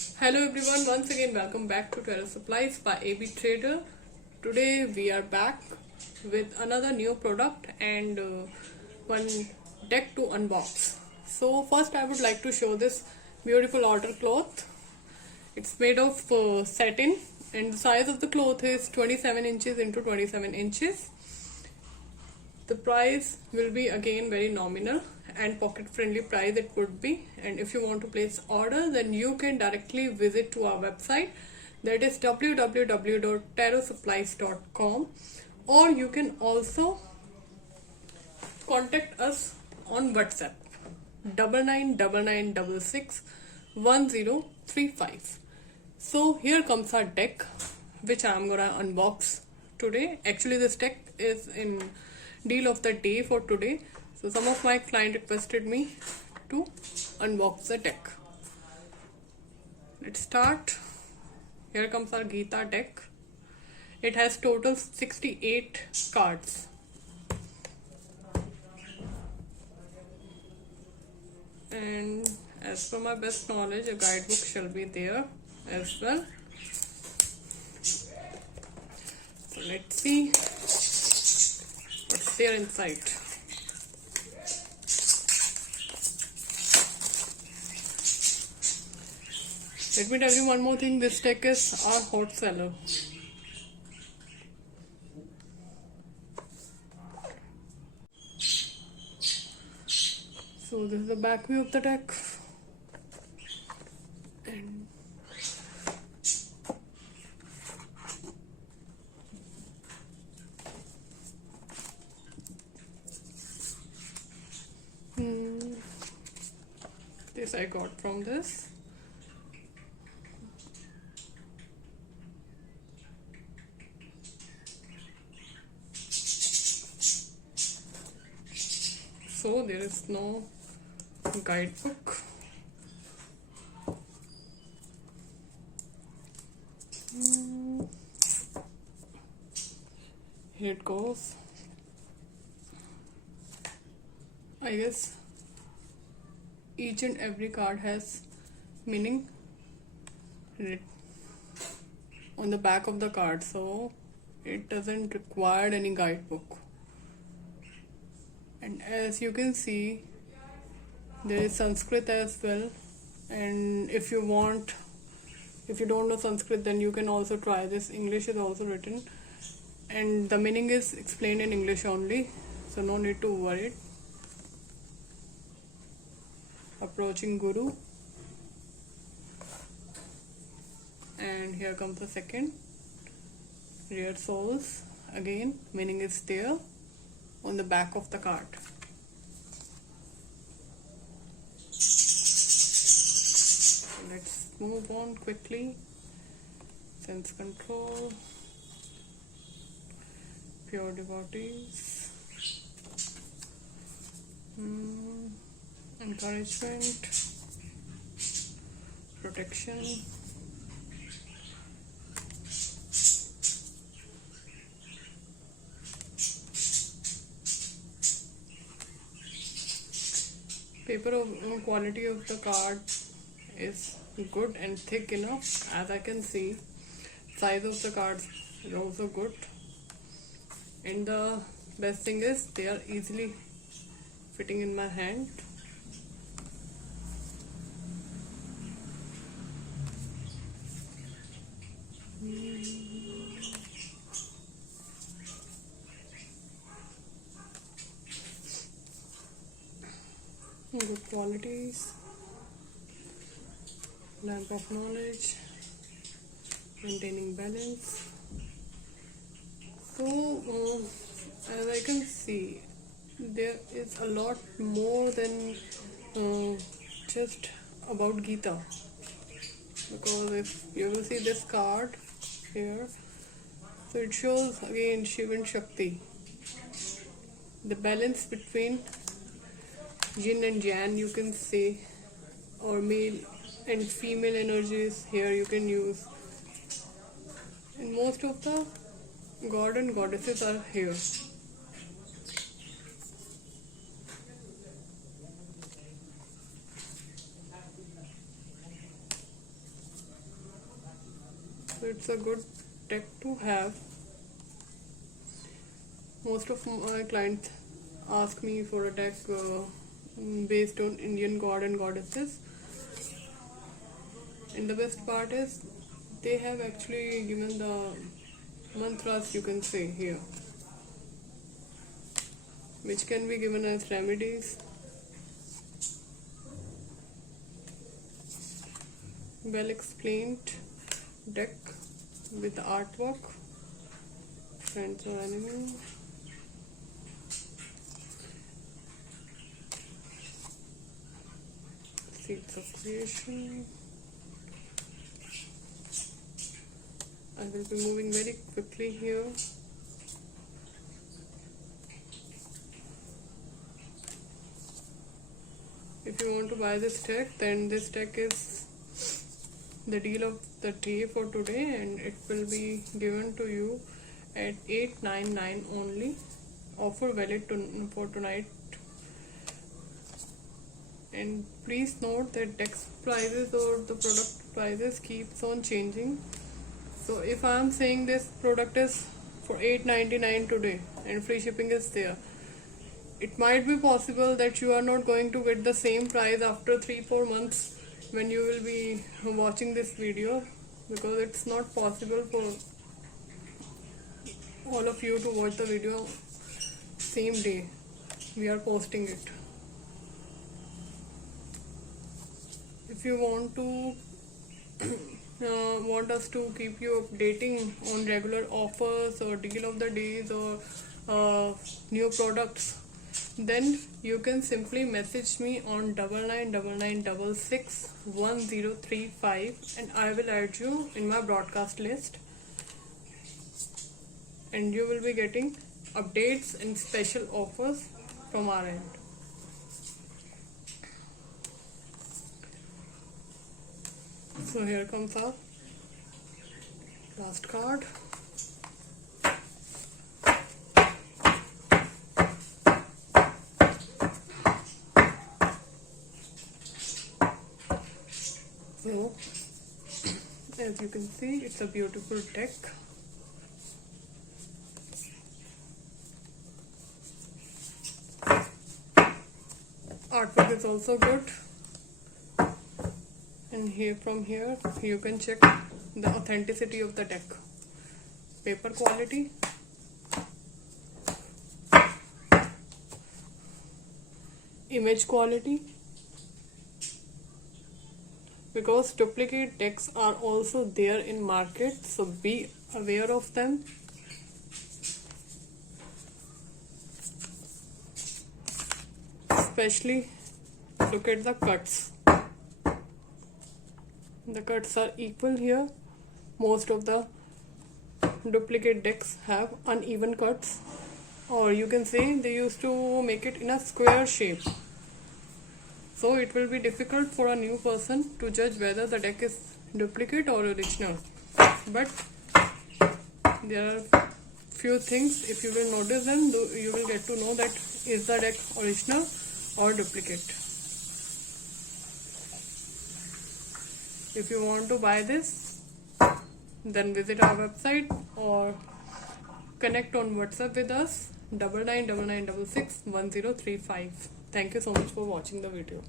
Hello everyone, once again welcome back to Terra Supplies by AB Trader. Today we are back with another new product and one deck to unbox. So first I would like to show this beautiful otter cloth. It's made of satin and the size of the cloth is 27 inches into 27 inches. The price will be again very nominal and pocket friendly price it would be, and if you want to place order then you can directly visit to our website, that is www.tarosupplies.com, or you can also contact us on WhatsApp 9999661035. So here comes our deck which I am gonna unbox today. Actually this deck is in deal of the day for today, so some of my client requested me to unbox the deck. Let's start. Here comes our Gita deck. It has total 68 cards. And as per my best knowledge, a guidebook shall be there as well. So let's see what's there inside. Let me tell you one more thing, this deck is our hot seller. So this is the back view of the deck. And this I got from this. So there is no guidebook. Here it goes. I guess each and every card has meaning written on the back of the card, so it doesn't require any guidebook. And as you can see, there is Sanskrit as well, and if you don't know Sanskrit, then you can also try this. English is also written and the meaning is explained in English only, so no need to worry. Approaching Guru, and here comes the second, Rare Souls. Again, meaning is there on the back of the card. So let's move on quickly. Sense control, pure devotees, encouragement, protection, paper of quality of the card is good and thick enough. As I can see, size of the cards is also good, and the best thing is they are easily fitting in my hand. Good qualities, lamp of knowledge, maintaining balance. So as I can see, there is a lot more than just about Gita, because if you will see this card here, so it shows again Shiv and Shakti, the balance between yin and yang, you can say, or male and female energies here you can use, and most of the god and goddesses are here. it's a good deck to have. Most of my clients ask me for a deck based on Indian god and goddesses, and the best part is they have actually given the mantras, you can say here, which can be given as remedies. Well explained deck with artwork, friends or enemy. Seeds of creation. I will be moving very quickly here. If you want to buy this deck, then this deck is the deal of the day for today, and it will be given to you at $899 only. Offer valid for tonight. And please note that deck prices or the product prices keeps on changing. So if I am saying this product is for $899 today and free shipping is there, it might be possible that you are not going to get the same price after 3-4 months when you will be watching this video, because it's not possible for all of you to watch the video same day we are posting it. If you want to want us to keep you updating on regular offers or deal of the days or new products, then you can simply message me on 9999661035 and I will add you in my broadcast list, and you will be getting updates and special offers from our end. So here comes our last card. So as you can see, it's a beautiful deck. Artwork is also good. And here, from here, you can check the authenticity of the deck. Paper quality, image quality, because duplicate decks are also there in market, so be aware of them. Especially look at the cuts. The cuts are equal here. Most of the duplicate decks have uneven cuts, or you can say they used to make it in a square shape. So it will be difficult for a new person to judge whether the deck is duplicate or original. But there are few things, if you will notice them, you will get to know that is the deck original or duplicate. If you want to buy this, then visit our website or connect on WhatsApp with us 9999661035. Thank you so much for watching the video.